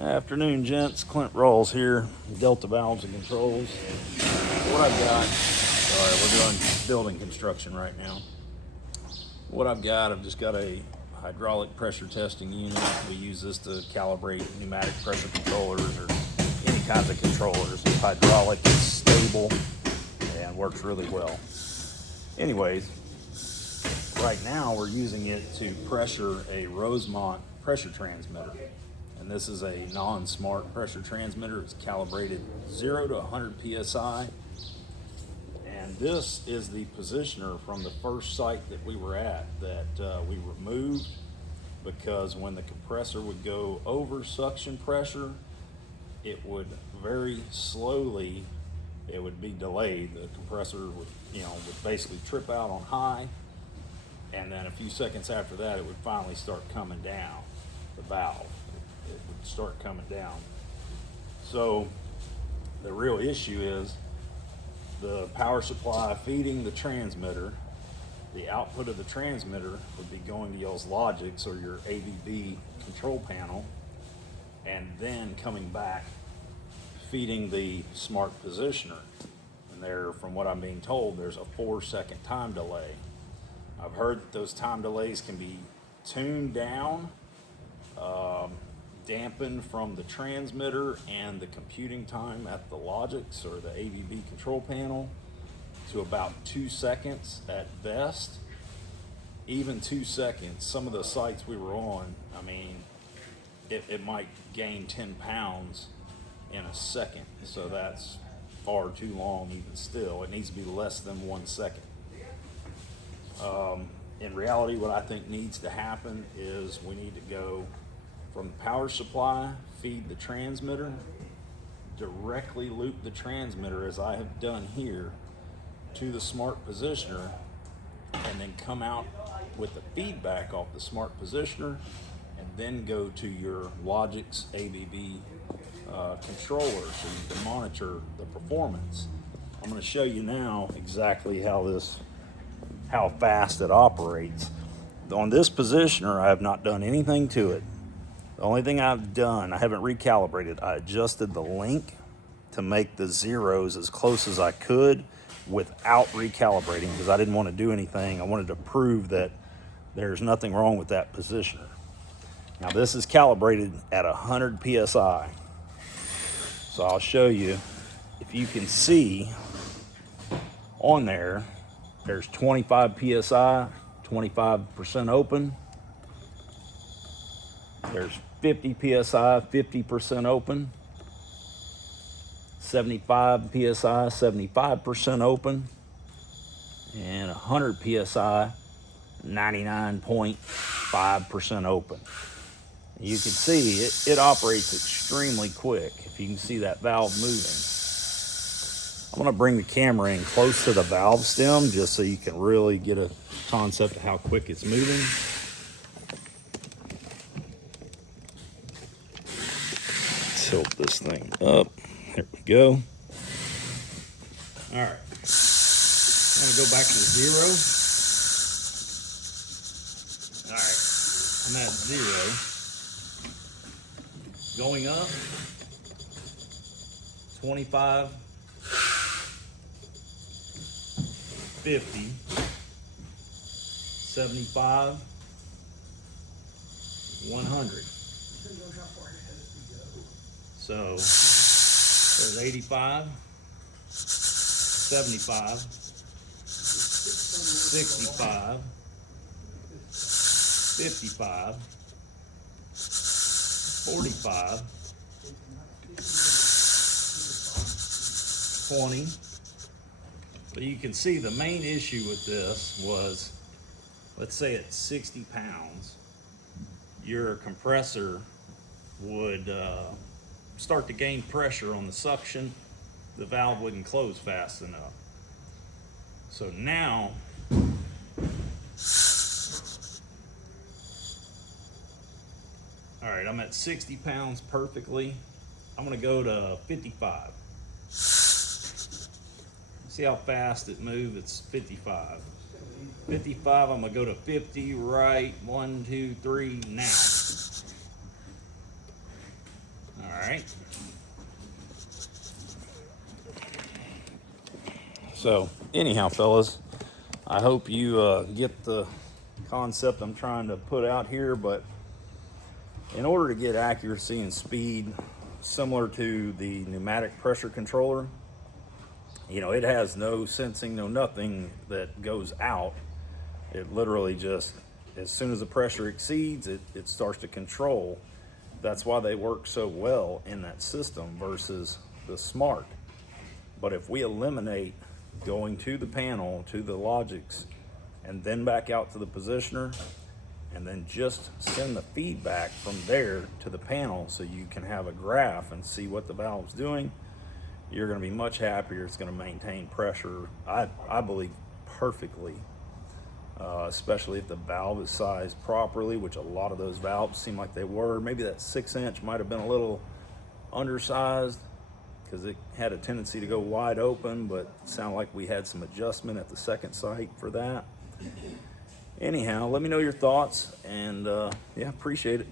Afternoon, gents. Clint Rawls here, Delta Valves and Controls. What I've got, sorry, we're doing building construction right now. What I've just got a hydraulic pressure testing unit. We use this to calibrate pneumatic pressure controllers or any kinds of controllers. It's hydraulic, it's stable, and works really well. Anyways, right now we're using it to pressure a Rosemont pressure transmitter. And this is a non-smart pressure transmitter. It's calibrated 0 to 100 psi. And this is the positioner from the first site that we were at that we removed because when the compressor would go over suction pressure, it would very slowly, it would be delayed. The compressor would basically trip out on high, and then a few seconds after that, it would finally start coming down, the valve. It would start coming down. So the real issue is the power supply feeding the transmitter. The output of the transmitter would be going to y'all's Logix or your ABB control panel, and then coming back feeding the smart positioner. And there, from what I'm being told, there's a 4-second time delay. I've heard that those time delays can be tuned down, dampened from the transmitter and the computing time at the Logix or the ABB control panel to about 2 seconds at best. Even 2 seconds, some of the sites we were on, I mean, it might gain 10 pounds in a second. So that's far too long even still. It needs to be less than 1 second. In reality, what I think needs to happen is we need to go from the power supply, feed the transmitter, directly loop the transmitter as I have done here to the smart positioner, and then come out with the feedback off the smart positioner, and then go to your Logix ABB controller so you can monitor the performance. I'm going to show you now exactly how fast it operates. On this positioner, I have not done anything to it. The only thing I've done, I haven't recalibrated. I adjusted the link to make the zeros as close as I could without recalibrating because I didn't want to do anything. I wanted to prove that there's nothing wrong with that positioner. Now this is calibrated at 100 psi. So I'll show you, if you can see on there, there's 25 psi, 25% open. There's 50 psi, 50% open. 75 psi, 75% open. And 100 psi, 99.5% open. You can see it operates extremely quick if you can see that valve moving. I'm going to bring the camera in close to the valve stem just so you can really get a concept of how quick it's moving. Tilt this thing up. There we go. All right. I'm going to go back to 0. All right. I'm at 0. Going up. 25. 50, 75, 100. So there's 85, 75, 65, 55, 45, 20. But you can see the main issue with this was, let's say at 60 pounds, your compressor would start to gain pressure on the suction. The valve wouldn't close fast enough. So now, all right, I'm at 60 pounds perfectly. I'm gonna go to 55. See how fast it moves? It's 55. 55, I'm gonna go to 50, right, 1, 2, 3, now. right. So anyhow, fellas, I hope you get the concept I'm trying to put out here, but in order to get accuracy and speed similar to the pneumatic pressure controller, you know, it has no sensing, no nothing that goes out. It literally just, as soon as the pressure exceeds, it starts to control. That's why they work so well in that system versus the smart. But if we eliminate going to the panel, to the logics, and then back out to the positioner, and then just send the feedback from there to the panel so you can have a graph and see what the valve's doing, you're going to be much happier. It's going to maintain pressure, I believe, perfectly, especially if the valve is sized properly, which a lot of those valves seem like they were. Maybe that 6-inch might have been a little undersized because it had a tendency to go wide open, but it sounded like we had some adjustment at the second site for that. Anyhow, let me know your thoughts, and yeah, appreciate it.